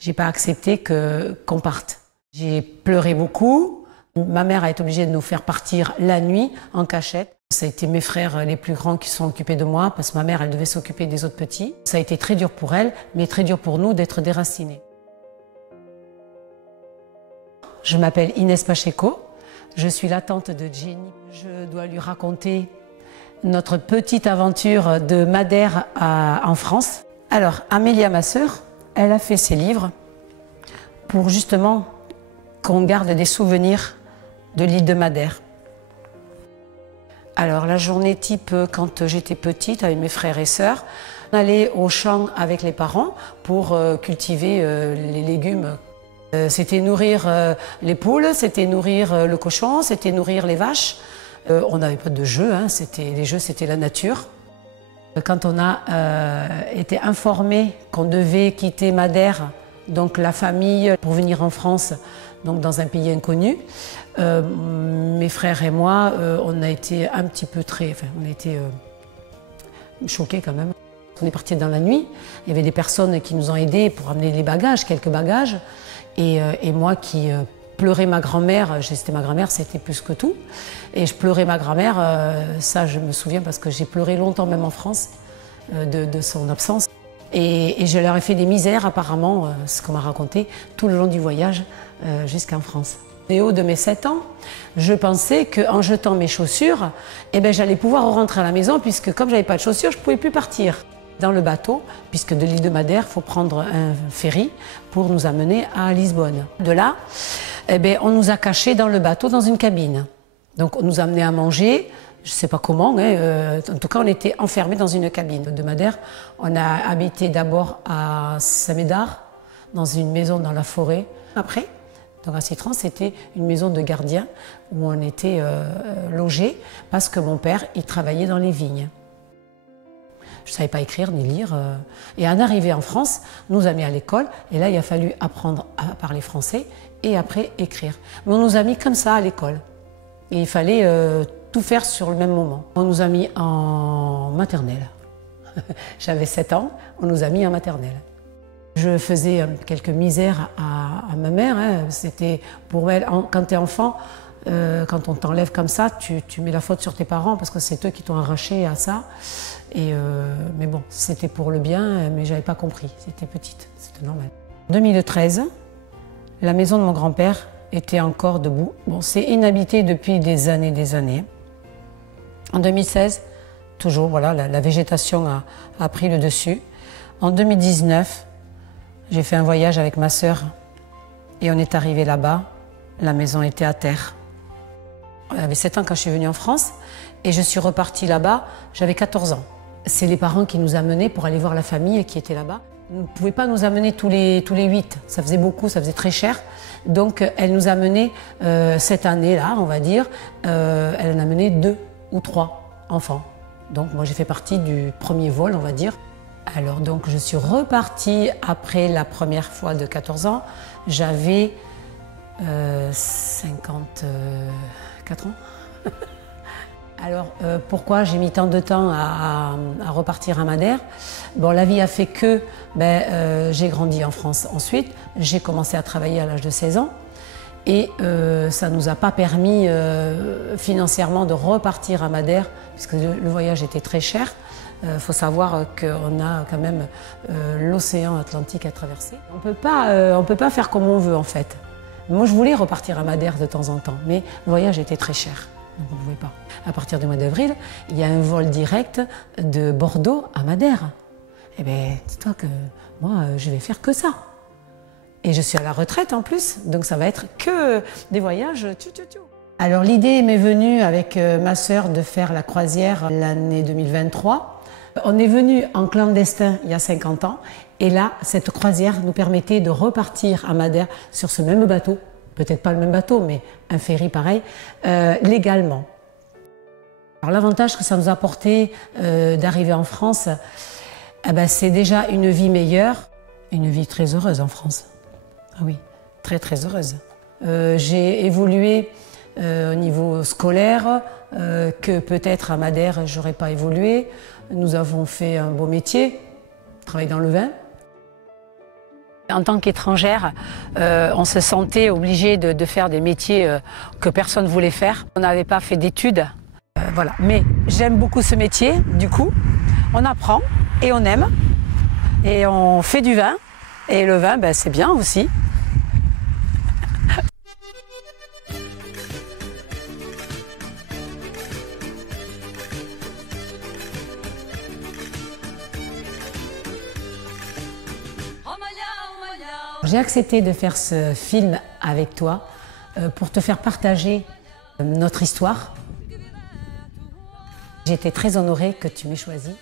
J'ai pas accepté qu'on parte. J'ai pleuré beaucoup. Ma mère a été obligée de nous faire partir la nuit en cachette. Ça a été mes frères les plus grands qui se sont occupés de moi parce que ma mère, elle devait s'occuper des autres petits. Ça a été très dur pour elle, mais très dur pour nous d'être déracinés. Je m'appelle Inès Pacheco. Je suis la tante de Jenny. Je dois lui raconter notre petite aventure de Madère en France. Alors, Amélia, ma sœur, elle a fait ses livres pour justement qu'on garde des souvenirs de l'île de Madère. Alors, la journée type, quand j'étais petite, avec mes frères et sœurs, on allait au champ avec les parents pour cultiver les légumes. C'était nourrir les poules, c'était nourrir le cochon, c'était nourrir les vaches. On n'avait pas de jeux, hein, les jeux c'était la nature. Quand on a été informé qu'on devait quitter Madère, donc la famille, pour venir en France, donc dans un pays inconnu, mes frères et moi, on a été un petit peu on a été choqués quand même. On est partis dans la nuit, il y avait des personnes qui nous ont aidés pour amener les bagages, quelques bagages, et moi qui pleurais ma grand-mère, c'était ma grand-mère, c'était plus que tout, et je pleurais ma grand-mère, ça je me souviens parce que j'ai pleuré longtemps même en France de son absence. Et je leur ai fait des misères apparemment, ce qu'on m'a raconté, tout le long du voyage jusqu'en France. Et au de mes 7 ans, je pensais qu'en jetant mes chaussures, j'allais pouvoir rentrer à la maison puisque comme je n'avais pas de chaussures, je ne pouvais plus partir dans le bateau, puisque de l'île de Madère, il faut prendre un ferry pour nous amener à Lisbonne. De là, on nous a cachés dans le bateau, dans une cabine. Donc on nous a amenés à manger, je ne sais pas comment, en tout cas on était enfermés dans une cabine. De Madère, on a habité d'abord à Saint-Médard, dans une maison dans la forêt. Après, donc à Citron, c'était une maison de gardien où on était logés parce que mon père, il travaillait dans les vignes. Je ne savais pas écrire ni lire. Et en arrivée en France, on nous a mis à l'école. Et là, il a fallu apprendre à parler français et après écrire. Mais on nous a mis comme ça à l'école. Et il fallait tout faire sur le même moment. On nous a mis en maternelle. J'avais 7 ans, on nous a mis en maternelle. Je faisais quelques misères à ma mère. Hein. C'était pour elle, quand tu es enfant, quand on t'enlève comme ça, tu mets la faute sur tes parents parce que c'est eux qui t'ont arraché à ça. Mais bon, c'était pour le bien, mais j'avais pas compris. C'était petite, c'était normal. En 2013, la maison de mon grand-père était encore debout. Bon, c'est inhabité depuis des années. En 2016, toujours, voilà, la végétation a pris le dessus. En 2019, j'ai fait un voyage avec ma sœur et on est arrivé là-bas. La maison était à terre. J'avais 7 ans quand je suis venue en France et je suis repartie là-bas, j'avais 14 ans. C'est les parents qui nous amenaient pour aller voir la famille qui était là-bas. Ils ne pouvaient pas nous amener tous les 8, ça faisait beaucoup, ça faisait très cher. Donc elle nous a amenés cette année-là, on va dire, elle en a amené 2 ou 3 enfants. Donc moi j'ai fait partie du premier vol, on va dire. Alors donc je suis repartie après la première fois de 14 ans, j'avais 54 ans. Alors pourquoi j'ai mis tant de temps à repartir à Madère? Bon, la vie a fait que j'ai grandi en France ensuite, j'ai commencé à travailler à l'âge de 16 ans et ça ne nous a pas permis financièrement de repartir à Madère puisque le voyage était très cher. Faut savoir qu'on a quand même l'océan Atlantique à traverser. On peut pas faire comme on veut en fait. Moi je voulais repartir à Madère de temps en temps, mais le voyage était très cher. Donc on ne pouvait pas. À partir du mois d'avril, il y a un vol direct de Bordeaux à Madère. Eh bien, dis-toi que moi, je vais faire que ça. Et je suis à la retraite en plus, donc ça va être que des voyages. Alors l'idée m'est venue avec ma sœur de faire la croisière l'année 2023. On est venu en clandestin il y a 50 ans. Et là, cette croisière nous permettait de repartir à Madère sur ce même bateau. Peut-être pas le même bateau, mais un ferry pareil, légalement. Alors l'avantage que ça nous a apporté d'arriver en France, c'est déjà une vie meilleure, une vie très heureuse en France. Ah oui, très très heureuse. J'ai évolué au niveau scolaire, que peut-être à Madère j'aurais pas évolué. Nous avons fait un beau métier, travailler dans le vin. En tant qu'étrangère, on se sentait obligé de faire des métiers que personne ne voulait faire. On n'avait pas fait d'études, voilà. Mais j'aime beaucoup ce métier, du coup, on apprend et on aime. Et on fait du vin, et le vin, ben, c'est bien aussi. J'ai accepté de faire ce film avec toi pour te faire partager notre histoire. J'ai été très honorée que tu m'aies choisie.